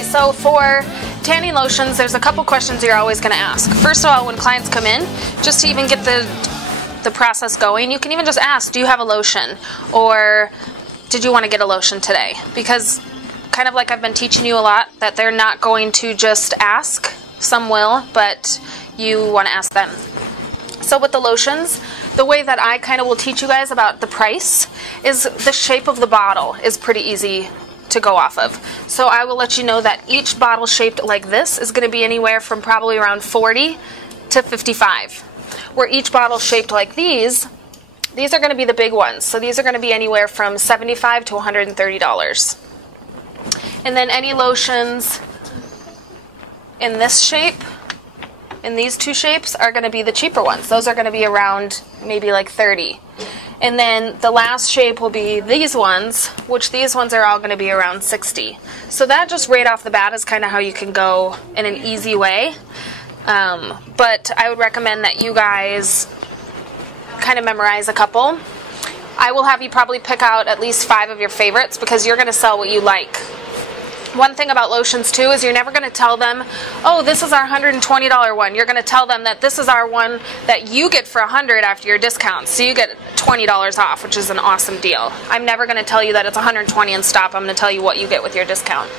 Okay, so for tanning lotions, there's a couple questions you're always going to ask. First of all, when clients come in, just to even get the process going, you can even just ask, do you have a lotion? Or did you want to get a lotion today? Because kind of like I've been teaching you a lot, that they're not going to just ask. Some will, but you want to ask them. So with the lotions, the way that I kind of will teach you guys about the price is the shape of the bottle is pretty easy to go off of. So I will let you know that each bottle shaped like this is going to be anywhere from probably around $40 to $55. Where each bottle shaped like these are going to be the big ones. So these are going to be anywhere from $75 to $130. And then any lotions in this shape, in these two shapes, are going to be the cheaper ones. Those are going to be around maybe like $30. And then the last shape will be these ones, which these ones are all going to be around $60. So that just right off the bat is kind of how you can go in an easy way. But I would recommend that you guys kind of memorize a couple. I will have you probably pick out at least 5 of your favorites because you're going to sell what you like. One thing about lotions too is you're never going to tell them, oh, this is our $120 one. You're going to tell them that this is our one that you get for $100 after your discount. So you get $20 off, which is an awesome deal. I'm never going to tell you that it's $120 and stop. I'm going to tell you what you get with your discount.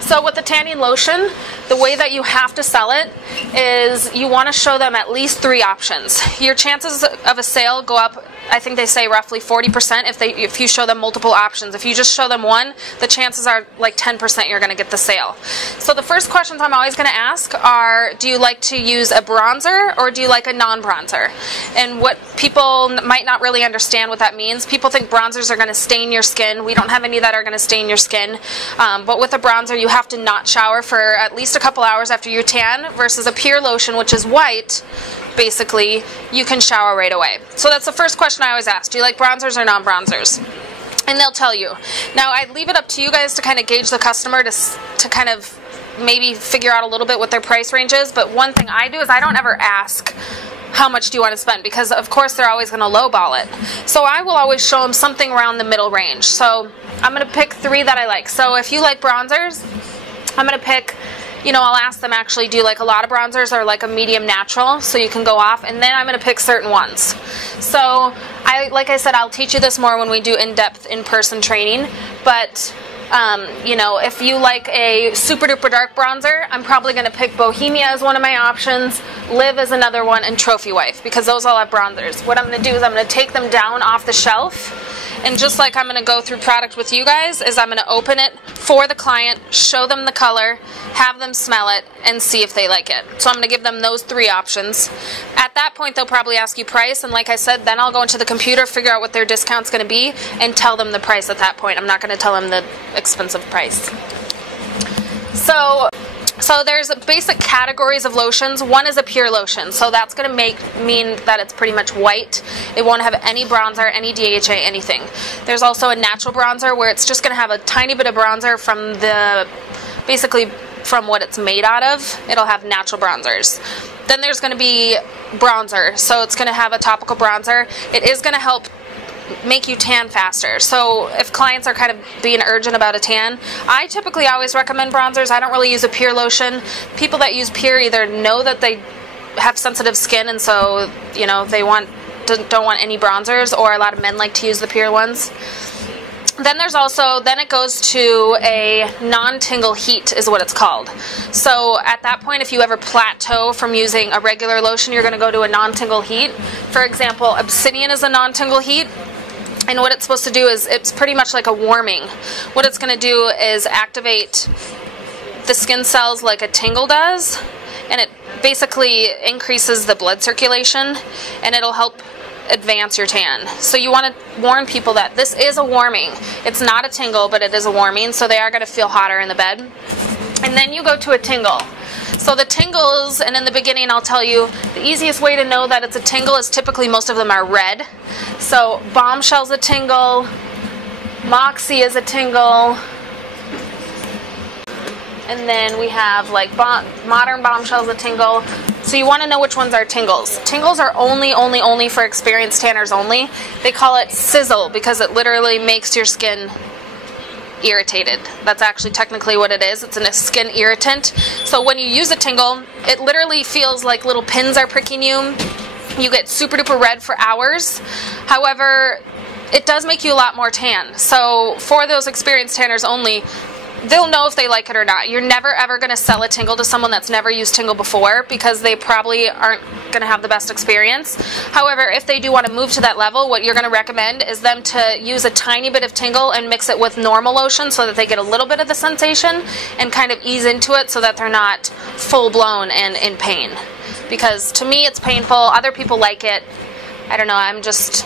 So with the tanning lotion, the way that you have to sell it is you want to show them at least 3 options. Your chances of a sale go up, I think they say roughly 40% if you show them multiple options. If you just show them one, the chances are like 10% you're going to get the sale. So the first questions I'm always going to ask are, do you like to use a bronzer or do you like a non-bronzer? And what people might not really understand what that means. People think bronzers are going to stain your skin. We don't have any that are going to stain your skin. But with a bronzer, you have to not shower for at least a couple hours after you tan versus a pure lotion, which is white. Basically, you can shower right away. So that's the first question I always ask. Do you like bronzers or non-bronzers? And they'll tell you. Now, I leave it up to you guys to kind of gauge the customer to kind of maybe figure out a little bit what their price range is. But one thing I do is I don't ever ask, how much do you want to spend? Because, of course, they're always going to lowball it. So I will always show them something around the middle range. So I'm going to pick 3 that I like. So if you like bronzers, I'm going to pick, I'll ask them actually, do you like a lot of bronzers or like a medium natural? So you can go off, and then I'm going to pick certain ones. So like I said, I'll teach you this more when we do in-depth in-person training. But, if you like a super duper dark bronzer, I'm probably going to pick Bohemia as one of my options, Live as another one, and Trophy Wife, because those all have bronzers. What I'm going to do is I'm going to take them down off the shelf. And just like I'm going to go through product with you guys, is I'm going to open it for the client, show them the color, have them smell it, and see if they like it. So I'm going to give them those 3 options. At that point, they'll probably ask you price, and like I said, then I'll go into the computer, figure out what their discount's going to be, and tell them the price at that point. I'm not going to tell them the expensive price. So there's basic categories of lotions. One is a pure lotion, so that's going to mean that it's pretty much white. It won't have any bronzer, any DHA, anything. There's also a natural bronzer where it's just going to have a tiny bit of bronzer from basically from what it's made out of. It'll have natural bronzers. Then there's going to be bronzer, so it's going to have a topical bronzer. It is going to help make you tan faster. So if clients are kind of being urgent about a tan, I typically always recommend bronzers. I don't really use a pure lotion. People that use pure either know that they have sensitive skin and so they don't want any bronzers, or a lot of men like to use the pure ones. Then it goes to a non-tingle heat is what it's called. So at that point, if you ever plateau from using a regular lotion, you're going to go to a non-tingle heat. For example, Obsidian is a non-tingle heat. And what it's supposed to do is it's pretty much like a warming. What it's going to do is activate the skin cells like a tingle does. And it basically increases the blood circulation. And it'll help advance your tan. So you want to warn people that this is a warming. It's not a tingle, but it is a warming, so they are going to feel hotter in the bed. And then you go to a tingle. So the tingles, and in the beginning I'll tell you, the easiest way to know that it's a tingle is typically most of them are red. So Bombshell's a tingle, Moxie is a tingle, and then we have like Modern Bombshell's a tingle. So you want to know which ones are tingles. Tingles are only for experienced tanners only. They call it sizzle because it literally makes your skin irritated. That's actually technically what it is. It's a skin irritant. So when you use a tingle, it literally feels like little pins are pricking you. You get super duper red for hours. However, it does make you a lot more tan. So for those experienced tanners only, they'll know if they like it or not. You're never ever going to sell a tingle to someone that's never used tingle before, because they probably aren't going to have the best experience. However, if they do want to move to that level, what you're going to recommend is them to use a tiny bit of tingle and mix it with normal lotion so that they get a little bit of the sensation and kind of ease into it so that they're not full blown and in pain. Because to me it's painful, other people like it. I don't know, I just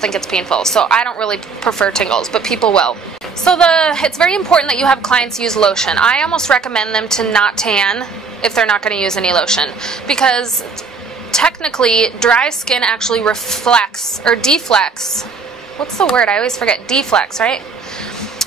think it's painful. So I don't really prefer tingles, but people will. So it's very important that you have clients use lotion. I almost recommend them to not tan if they're not going to use any lotion, because technically dry skin actually reflects or deflects. What's the word? I always forget. Deflects, right?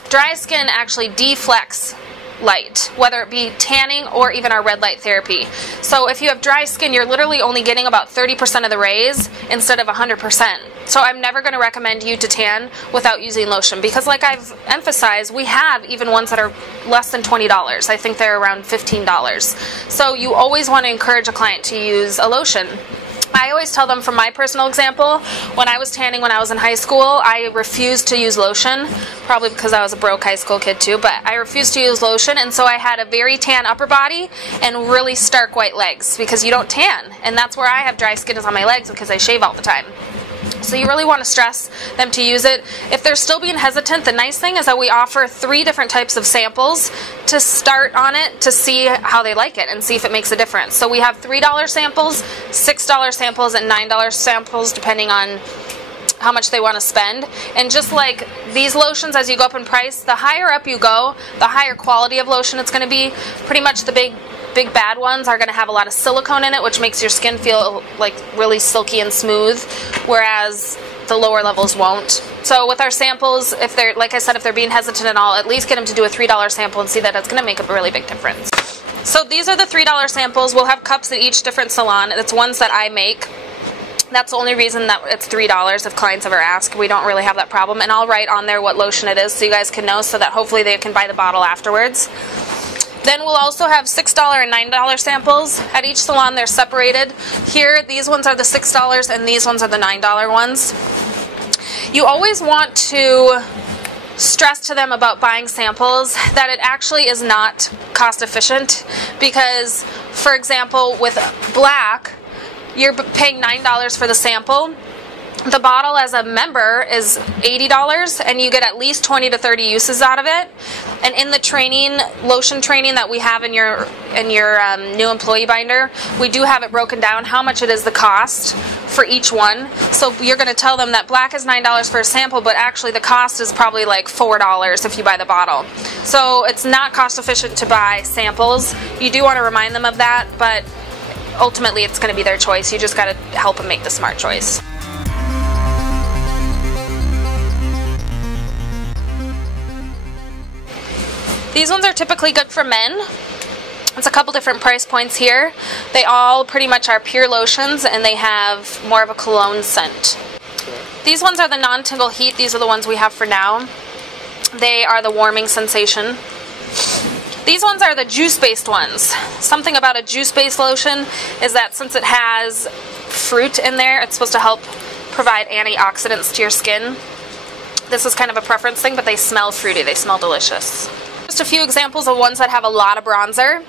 Dry skin actually deflects light, whether it be tanning or even our red light therapy. So if you have dry skin, you're literally only getting about 30% of the rays instead of 100%. So I'm never going to recommend you to tan without using lotion, because like I've emphasized, we have even ones that are less than $20. I think they're around $15. So you always want to encourage a client to use a lotion. I always tell them, from my personal example, when I was tanning when I was in high school, I refused to use lotion, probably because I was a broke high school kid too, but I refused to use lotion, and so I had a very tan upper body and really stark white legs, because you don't tan, and that's where I have dry skin, is on my legs, because I shave all the time. So you really want to stress them to use it. If they're still being hesitant, the nice thing is that we offer 3 different types of samples to start on it to see how they like it and see if it makes a difference. So we have $3 samples, $6 samples, and $9 samples depending on how much they want to spend. And just like these lotions, as you go up in price, the higher up you go, the higher quality of lotion it's going to be. Pretty much the big bad ones are going to have a lot of silicone in it, which makes your skin feel like really silky and smooth, whereas the lower levels won't. So with our samples, if they're, like I said, if they're being hesitant at all, at least get them to do a $3 sample and see that it's going to make a really big difference. So these are the $3 samples. We'll have cups at each different salon. It's ones that I make. That's the only reason that it's $3 if clients ever ask. We don't really have that problem. And I'll write on there what lotion it is so you guys can know, so that hopefully they can buy the bottle afterwards. Then we'll also have $6 and $9 samples. At each salon they're separated. Here, these ones are the $6 and these ones are the $9 ones. You always want to stress to them about buying samples that it actually is not cost efficient, because, for example, with black, you're paying $9 for the sample. The bottle as a member is $80, and you get at least 20 to 30 uses out of it. And in the training, lotion training that we have in your new employee binder, we do have it broken down how much it is the cost for each one. So you're going to tell them that black is $9 for a sample, but actually the cost is probably like $4 if you buy the bottle. So it's not cost efficient to buy samples. You do want to remind them of that, but ultimately it's going to be their choice. You just got to help them make the smart choice. These ones are typically good for men. It's a couple different price points here. They all pretty much are pure lotions, and they have more of a cologne scent. These ones are the non-tingle heat. These are the ones we have for now. They are the warming sensation. These ones are the juice-based ones. Something about a juice-based lotion is that since it has fruit in there, it's supposed to help provide antioxidants to your skin. This is kind of a preference thing, but they smell fruity. They smell delicious. Just a few examples of ones that have a lot of bronzer.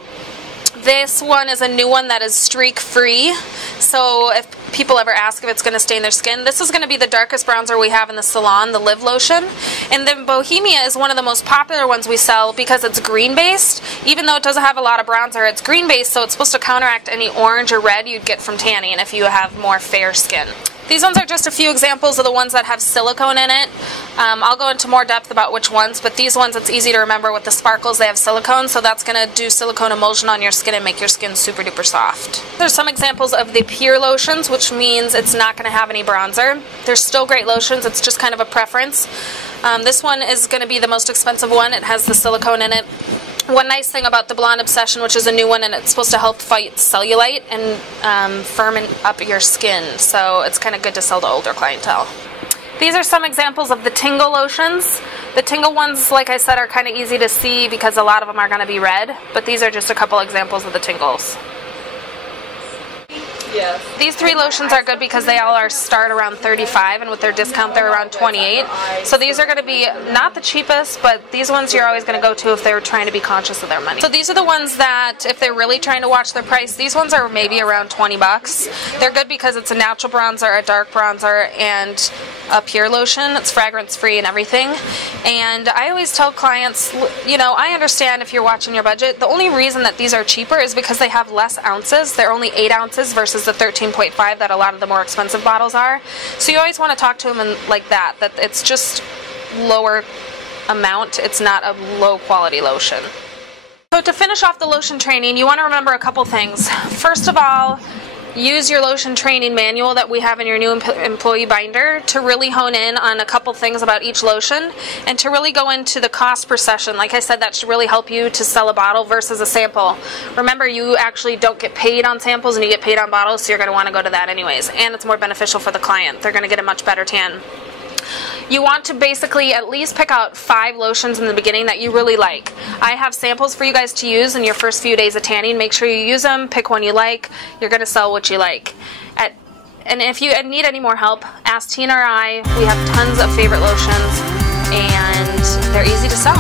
This one is a new one that is streak free, so if people ever ask if it's going to stain their skin, this is going to be the darkest bronzer we have in the salon, the Live Lotion. And then Bohemia is one of the most popular ones we sell because it's green based. Even though it doesn't have a lot of bronzer, it's green based, so it's supposed to counteract any orange or red you'd get from tanning if you have more fair skin. These ones are just a few examples of the ones that have silicone in it. I'll go into more depth about which ones, but these ones, it's easy to remember with the sparkles, they have silicone, so that's going to do silicone emulsion on your skin and make your skin super duper soft. There's some examples of the pure lotions, which means it's not going to have any bronzer. They're still great lotions, it's just kind of a preference. This one is going to be the most expensive one. It has the silicone in it. One nice thing about the Blonde Obsession, which is a new one, and it's supposed to help fight cellulite and firmen up your skin, so it's kind of good to sell to older clientele. These are some examples of the Tingle lotions. The tingle ones, like I said, are kind of easy to see because a lot of them are going to be red, but these are just a couple examples of the tingles. Yes. These 3 lotions are good because they all start around $35, and with their discount they're around $28. So these are going to be not the cheapest, but these ones you're always going to go to if they're trying to be conscious of their money. So these are the ones that, if they're really trying to watch their price, these ones are maybe around 20 bucks. They're good because it's a natural bronzer, a dark bronzer, and a pure lotion. It's fragrance free and everything. And I always tell clients, you know, I understand if you're watching your budget. The only reason that these are cheaper is because they have less ounces. They're only 8 ounces versus the 13.5 that a lot of the more expensive bottles are. So you always want to talk to them like that it's just lower amount. It's not a low quality lotion. So to finish off the lotion training, you want to remember a couple things. First of all, use your lotion training manual that we have in your new employee binder to really hone in on a couple things about each lotion and to really go into the cost per session. Like I said, that should really help you to sell a bottle versus a sample. Remember, you actually don't get paid on samples and you get paid on bottles, so you're going to want to go to that anyways. And it's more beneficial for the client. They're going to get a much better tan. You want to basically at least pick out 5 lotions in the beginning that you really like. I have samples for you guys to use in your first few days of tanning. Make sure you use them, pick one you like. You're going to sell what you like. And if you need any more help, ask Tina or I. We have tons of favorite lotions and they're easy to sell.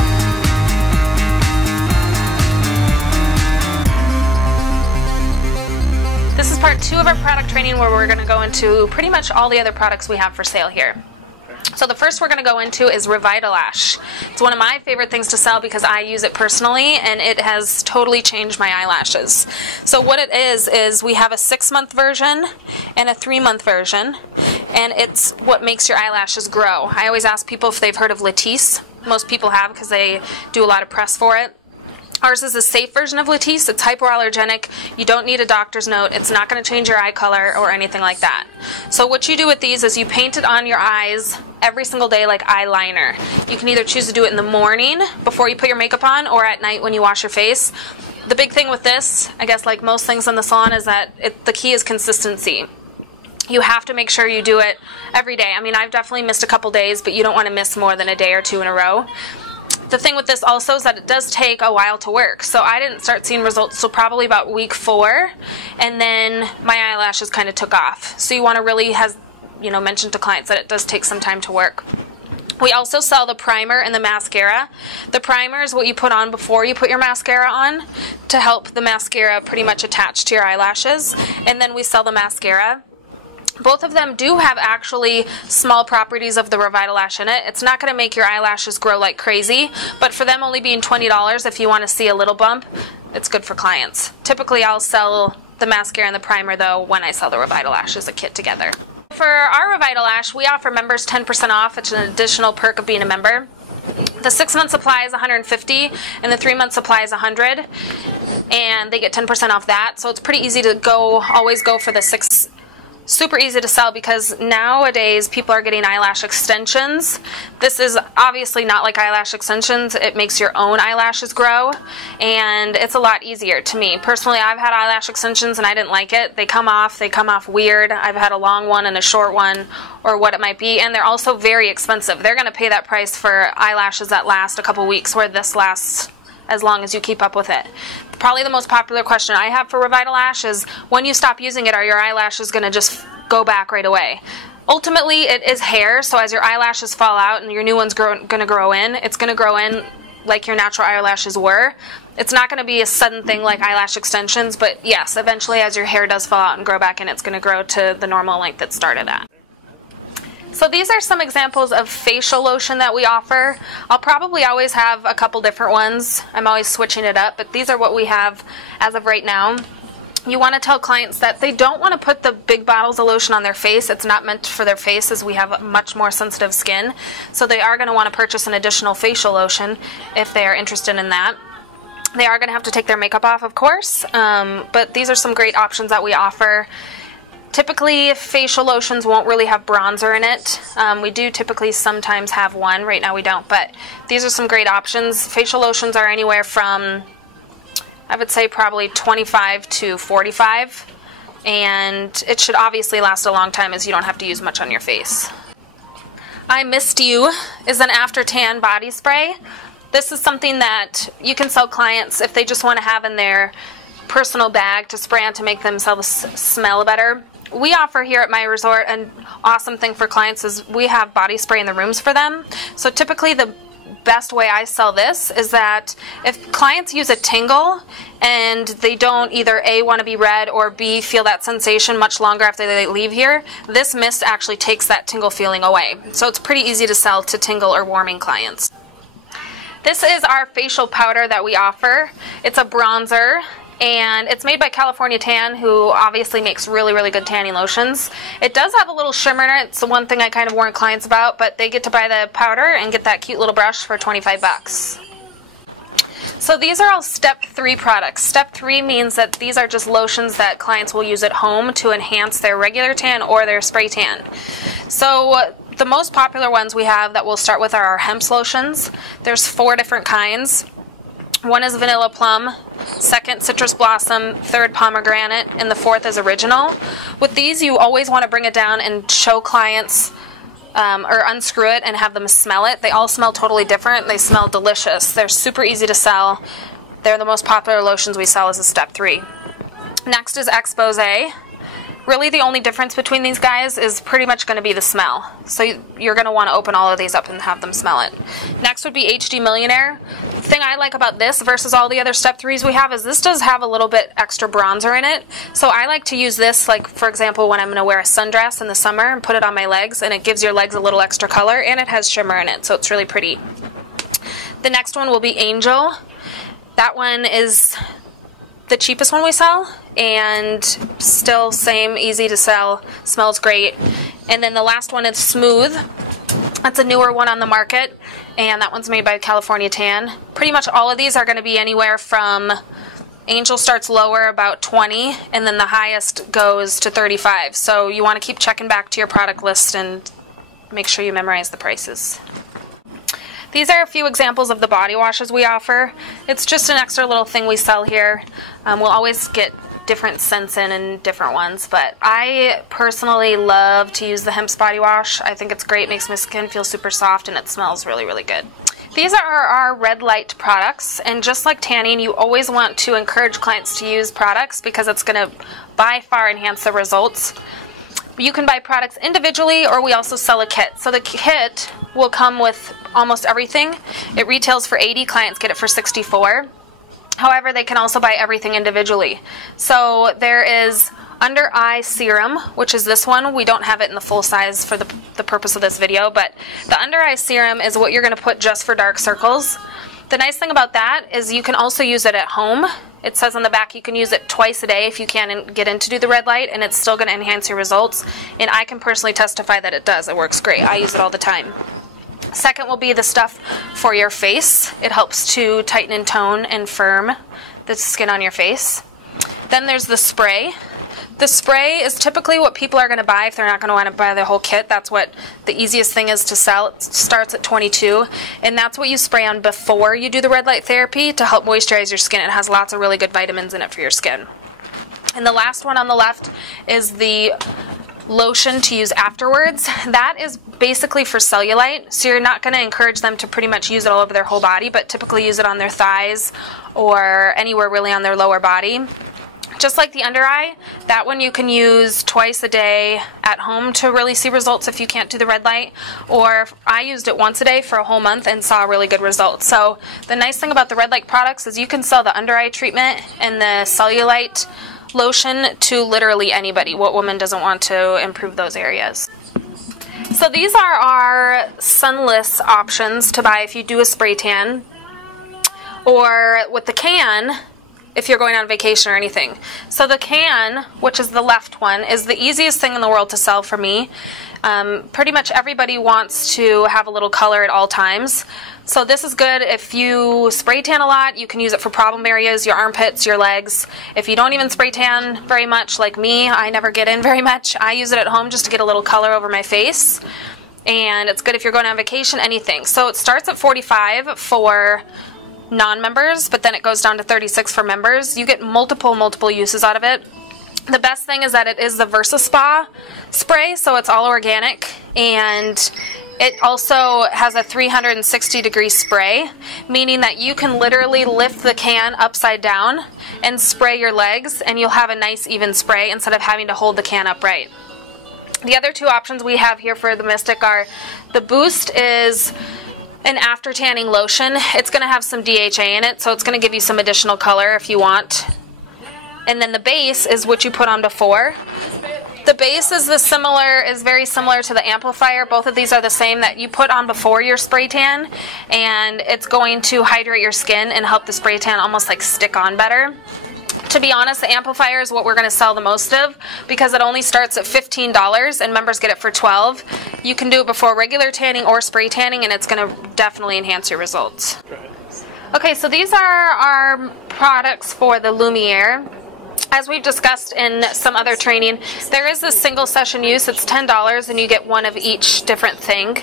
This is part 2 of our product training where we're going to go into pretty much all the other products we have for sale here. So the first we're going to go into is Revitalash. It's one of my favorite things to sell because I use it personally and it has totally changed my eyelashes. So what it is we have a 6-month version and a 3-month version, and it's what makes your eyelashes grow. I always ask people if they've heard of Latisse. Most people have because they do a lot of press for it. Ours is a safe version of Latisse. It's hypoallergenic. You don't need a doctor's note. It's not going to change your eye color or anything like that. So what you do with these is you paint it on your eyes every single day like eyeliner. You can either choose to do it in the morning before you put your makeup on or at night when you wash your face. The big thing with this, I guess like most things in the salon, is that the key is consistency. You have to make sure you do it every day. I mean, I've definitely missed a couple days, but you don't want to miss more than a day or 2 in a row. The thing with this also is that it does take a while to work. So I didn't start seeing results till probably about week 4, and then my eyelashes kind of took off. So you want to really mention to clients that it does take some time to work. We also sell the primer and the mascara. The primer is what you put on before you put your mascara on to help the mascara pretty much attach to your eyelashes. And then we sell the mascara. Both of them do have actually small properties of the Revitalash in it. It's not going to make your eyelashes grow like crazy, but for them only being $20, if you want to see a little bump, it's good for clients. Typically I'll sell the mascara and the primer though when I sell the Revitalash as a kit together. For our Revitalash, we offer members 10% off. It's an additional perk of being a member. The 6-month supply is $150 and the 3-month supply is $100, and they get 10% off that. So it's pretty easy to always go for the 6. Super easy to sell because nowadays people are getting eyelash extensions. This is obviously not like eyelash extensions. It makes your own eyelashes grow, and it's a lot easier to me. Personally, I've had eyelash extensions and I didn't like it. They come off weird. I've had a long one and a short one, or what it might be, and they're also very expensive. They're going to pay that price for eyelashes that last a couple weeks, where this lasts as long as you keep up with it. Probably the most popular question I have for Revitalash is, when you stop using it, are your eyelashes going to just go back right away? Ultimately, it is hair, so as your eyelashes fall out and your new one's going to grow in, it's going to grow in like your natural eyelashes were. It's not going to be a sudden thing like eyelash extensions, but yes, eventually as your hair does fall out and grow back in, it's going to grow to the normal length it started at. So these are some examples of facial lotion that we offer. I'll probably always have a couple different ones. I'm always switching it up, but these are what we have as of right now. You want to tell clients that they don't want to put the big bottles of lotion on their face. It's not meant for their face, as we have much more sensitive skin. So they are going to want to purchase an additional facial lotion if they are interested in that. They are going to have to take their makeup off, of course, but these are some great options that we offer. Typically, facial lotions won't really have bronzer in it. We do typically sometimes have one. Right now we don't, but these are some great options. Facial lotions are anywhere from, I would say, probably $25 to $45, and it should obviously last a long time, as you don't have to use much on your face. I Missed You is an after tan body spray. This is something that you can sell clients if they just want to have in their personal bag to spray on to make themselves smell better. We offer here at my resort an awesome thing for clients is we have body spray in the rooms for them. So typically the best way I sell this is that if clients use a tingle and they don't either A, want to be red, or B, feel that sensation much longer after they leave here, this mist actually takes that tingle feeling away. So it's pretty easy to sell to tingle or warming clients. This is our facial powder that we offer. It's a bronzer, and it's made by California Tan, who obviously makes really, really good tanning lotions. It does have a little shimmer in it. It's the one thing I kind of warn clients about, but they get to buy the powder and get that cute little brush for 25 bucks. So these are all step 3 products. Step 3 means that these are just lotions that clients will use at home to enhance their regular tan or their spray tan. So the most popular ones we have that we'll start with are our hemp lotions. There's 4 different kinds. One is vanilla plum, second citrus blossom, third pomegranate, and the 4th is original. With these, you always want to bring it down and show clients or unscrew it and have them smell it. They all smell totally different. They smell delicious. They're super easy to sell. They're the most popular lotions we sell as a step 3. Next is Expose. Really the only difference between these guys is pretty much going to be the smell. So you're going to want to open all of these up and have them smell it. Next would be HD Millionaire. The thing I like about this versus all the other step 3s we have is this does have a little bit extra bronzer in it. So I like to use this, like for example, when I'm going to wear a sundress in the summer and put it on my legs, and it gives your legs a little extra color, and it has shimmer in it, so it's really pretty. The next one will be Angel. That one is the cheapest one we sell, and still same, easy to sell, smells great. And then the last one is Smooth. That's a newer one on the market, and that one's made by California Tan. Pretty much all of these are going to be anywhere from, Angel starts lower, about 20, and then the highest goes to 35. So you want to keep checking back to your product list and make sure you memorize the prices. These are a few examples of the body washes we offer. It's just an extra little thing we sell here. We'll always get different scents in different ones, but I personally love to use the hemp body wash. I think it's great, makes my skin feel super soft, and it smells really, really good. These are our red light products, and just like tanning, you always want to encourage clients to use products because it's going to by far enhance the results. You can buy products individually, or we also sell a kit. So the kit will come with almost everything. It retails for $80, clients get it for $64. However, they can also buy everything individually. So there is under eye serum, which is this one. We don't have it in the full size for the purpose of this video, but the under eye serum is what you're going to put just for dark circles. The nice thing about that is you can also use it at home. It says on the back you can use it twice a day if you can't get in to do the red light, and it's still going to enhance your results. And I can personally testify that it does. It works great. I use it all the time. Second will be the stuff for your face. It helps to tighten and tone and firm the skin on your face. Then there's the spray. The spray is typically what people are going to buy if they're not going to want to buy the whole kit. That's what the easiest thing is to sell. It starts at $22, and that's what you spray on before you do the red light therapy to help moisturize your skin. It has lots of really good vitamins in it for your skin. And the last one on the left is the lotion to use afterwards. That is basically for cellulite, so you're not going to encourage them to pretty much use it all over their whole body, but typically use it on their thighs or anywhere really on their lower body. Just like the under eye, that one you can use twice a day at home to really see results if you can't do the red light. Or I used it once a day for a whole month and saw really good results. So the nice thing about the red light products is you can sell the under eye treatment and the cellulite lotion to literally anybody. What woman doesn't want to improve those areas? So these are our sunless options to buy if you do a spray tan, or with the can if you're going on vacation or anything. So the can, which is the left one, is the easiest thing in the world to sell for me. Pretty much everybody wants to have a little color at all times. So this is good if you spray tan a lot. You can use it for problem areas, your armpits, your legs. If you don't even spray tan very much, like me, I never get in very much. I use it at home just to get a little color over my face. And it's good if you're going on vacation, anything. So it starts at $45 for non-members, but then it goes down to $36 for members. You get multiple uses out of it. The best thing is that it is the VersaSpa spray, so it's all organic, and It also has a 360-degree spray, meaning that you can literally lift the can upside down and spray your legs, and you'll have a nice even spray instead of having to hold the can upright. The other two options we have here for the Mystic are, the Boost is an after tanning lotion. It's going to have some DHA in it, so it's going to give you some additional color if you want. And then the base is what you put on before. The base is very similar to the amplifier. Both of these are the same, that you put on before your spray tan, and it's going to hydrate your skin and help the spray tan almost like stick on better. To be honest, the amplifier is what we're going to sell the most of because it only starts at $15 and members get it for $12. You can do it before regular tanning or spray tanning, and it's going to definitely enhance your results. Okay, so these are our products for the Lumiere. As we've discussed in some other training, there is this single session use. It's $10 and you get one of each different thing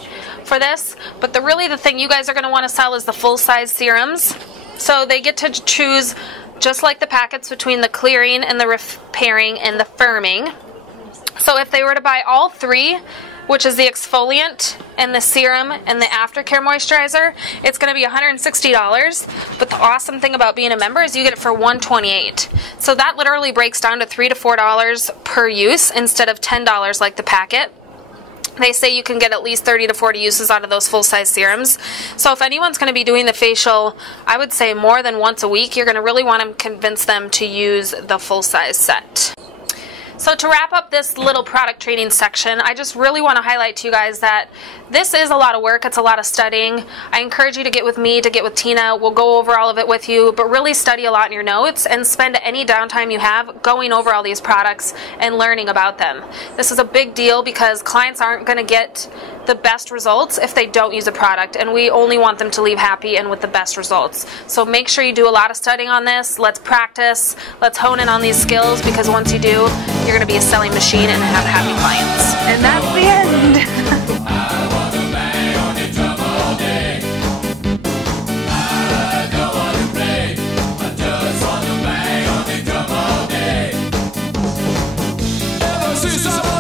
for this. But really the thing you guys are going to want to sell is the full-size serums. So they get to choose, just like the packets, between the clearing and the repairing and the firming. So if they were to buy all three, which is the exfoliant and the serum and the aftercare moisturizer, it's going to be $160. But the awesome thing about being a member is you get it for $128. So that literally breaks down to $3 to $4 per use instead of $10 like the packet. They say you can get at least 30 to 40 uses out of those full-size serums. So if anyone's going to be doing the facial, I would say more than once a week, you're going to really want to convince them to use the full-size set. So to wrap up this little product training section, I just really want to highlight to you guys that this is a lot of work. It's a lot of studying. I encourage you to get with me, to get with Tina. We'll go over all of it with you, but really study a lot in your notes and spend any downtime you have going over all these products and learning about them. This is a big deal because clients aren't going to get the best results if they don't use a product, and we only want them to leave happy and with the best results. So make sure you do a lot of studying on this. Let's practice. Let's hone in on these skills, because once you do, you're going to be a selling machine and have happy clients. And that's the end. Since I